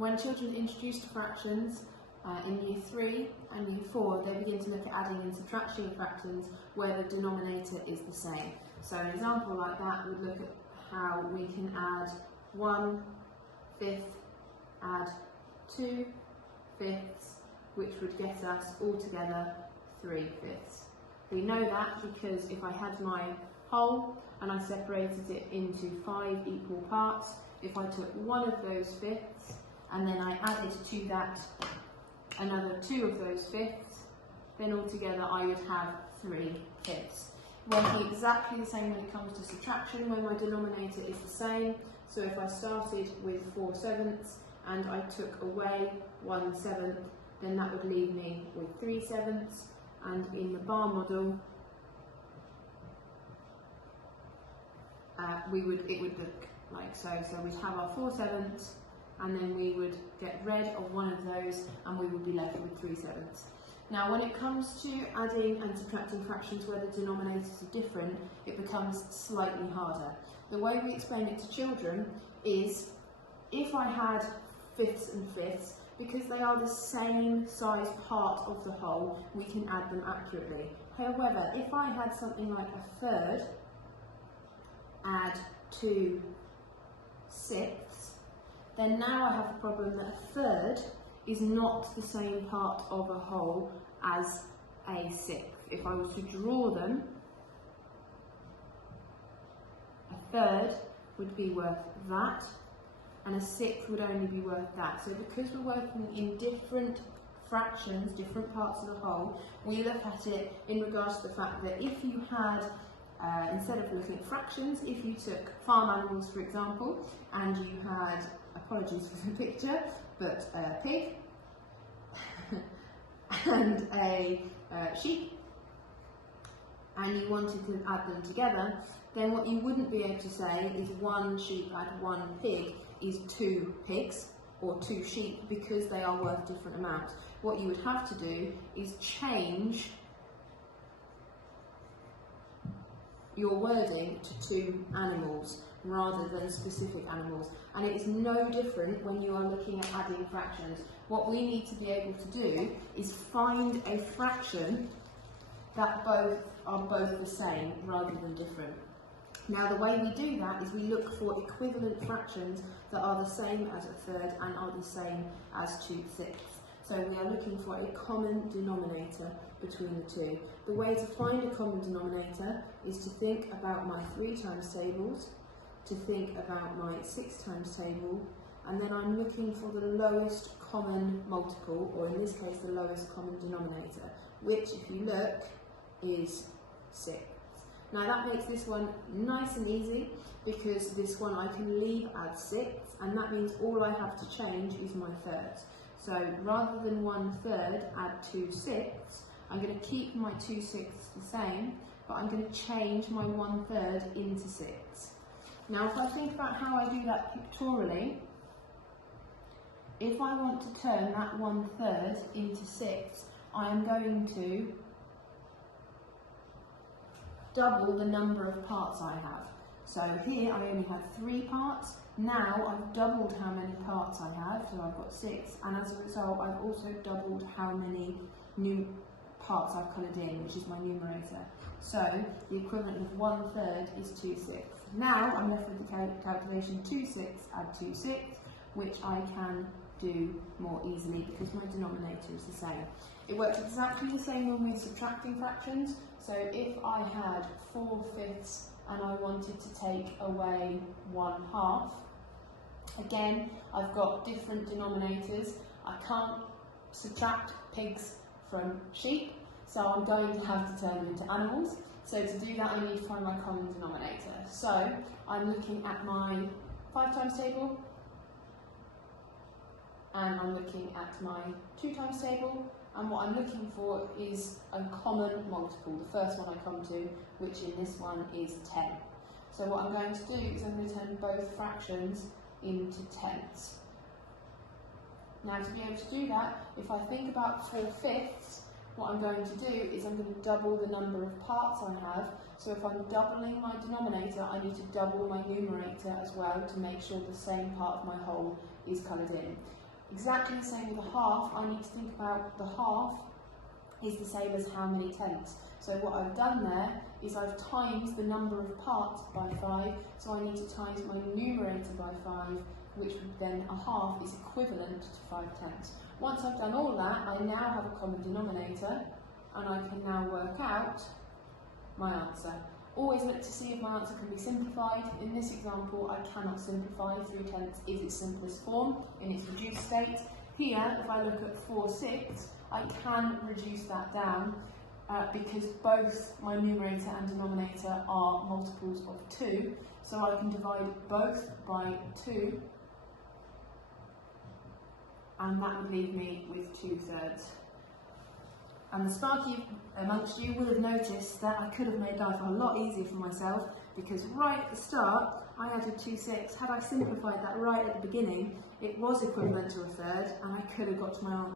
When children are introduced to fractions in Year 3 and Year 4, they begin to look at adding and subtracting fractions where the denominator is the same. So an example like that would look at how we can add 1/5, add 2/5, which would get us altogether 3/5. We know that because if I had my whole and I separated it into 5 equal parts, if I took one of those fifths and then I added to that another 2 of those fifths, then altogether I would have 3/5. Working exactly the same when it comes to subtraction, when my denominator is the same. So if I started with 4/7 and I took away 1/7, then that would leave me with 3/7. And in the bar model, it would look like so. So we'd have our 4/7, and then we would get rid of one of those, and we would be left with 3/7. Now, when it comes to adding and subtracting fractions where the denominators are different, it becomes slightly harder. The way we explain it to children is, if I had fifths and fifths, because they are the same size part of the whole, we can add them accurately. However, if I had something like 1/3 add 2/6, then now I have a problem that 1/3 is not the same part of a whole as a 1/6. If I was to draw them, 1/3 would be worth that, and a 1/6 would only be worth that. So because we're working in different fractions, different parts of the whole, we look at it in regards to the fact that if you had, instead of looking at fractions, if you took farm animals, for example, and you had, apologies for the picture, but a pig and a sheep, and you wanted to add them together, then what you wouldn't be able to say is 1 sheep add 1 pig is 2 pigs or 2 sheep, because they are worth different amounts. What you would have to do is change your wording to 2 animals rather than specific animals. And it is no different when you are looking at adding fractions. What we need to be able to do is find a fraction that are both the same rather than different. Now, the way we do that is we look for equivalent fractions that are the same as 1/3 and are the same as 2/6. So we are looking for a common denominator between the two. The way to find a common denominator is to think about my 3 times tables, to think about my 6 times table, and then I'm looking for the lowest common multiple, or in this case the lowest common denominator, which, if you look, is 6. Now that makes this one nice and easy, because this one I can leave at 6, and that means all I have to change is my thirds. So rather than 1/3 add 2/6, I'm going to keep my 2/6 the same, but I'm going to change my 1/3 into 6. Now if I think about how I do that pictorially, if I want to turn that 1/3 into 6, I am going to double the number of parts I have. So here I only had 3 parts, now I've doubled how many parts I have, so I've got 6, and as a result I've also doubled how many new parts I've coloured in, which is my numerator. So the equivalent of 1/3 is 2/6. Now I'm left with the calculation 2/6 add 2/6, which I can do more easily because my denominator is the same. It works exactly the same when we're subtracting fractions. So if I had 4/5 and I wanted to take away 1/2, again, I've got different denominators. I can't subtract pigs from sheep, so I'm going to have to turn them into animals. So to do that, I need to find my common denominator. So I'm looking at my 5 times table, and I'm looking at my 2 times table, and what I'm looking for is a common multiple, the first one I come to, which in this one is 10. So what I'm going to do is I'm going to turn both fractions into tenths. Now to be able to do that, if I think about 4/5, what I'm going to do is I'm going to double the number of parts I have. So if I'm doubling my denominator, I need to double my numerator as well to make sure the same part of my whole is coloured in. Exactly the same with a half. I need to think about the half is the same as how many tenths. So what I've done there is I've times the number of parts by 5, so I need to times my numerator by 5, which would then a half is equivalent to 5/10. Once I've done all that, I now have a common denominator, and I can now work out my answer. Always look to see if my answer can be simplified. In this example, I cannot simplify. 3/10 is its simplest form in its reduced state. Here, if I look at 4/6, I can reduce that down because both my numerator and denominator are multiples of 2. So I can divide both by 2, and that would leave me with 2/3. And the sparky amongst you will have noticed that I could have made life a lot easier for myself, because right at the start I added 2/6. Had I simplified that right at the beginning, it was equivalent to 1/3, and I could have got to my answer.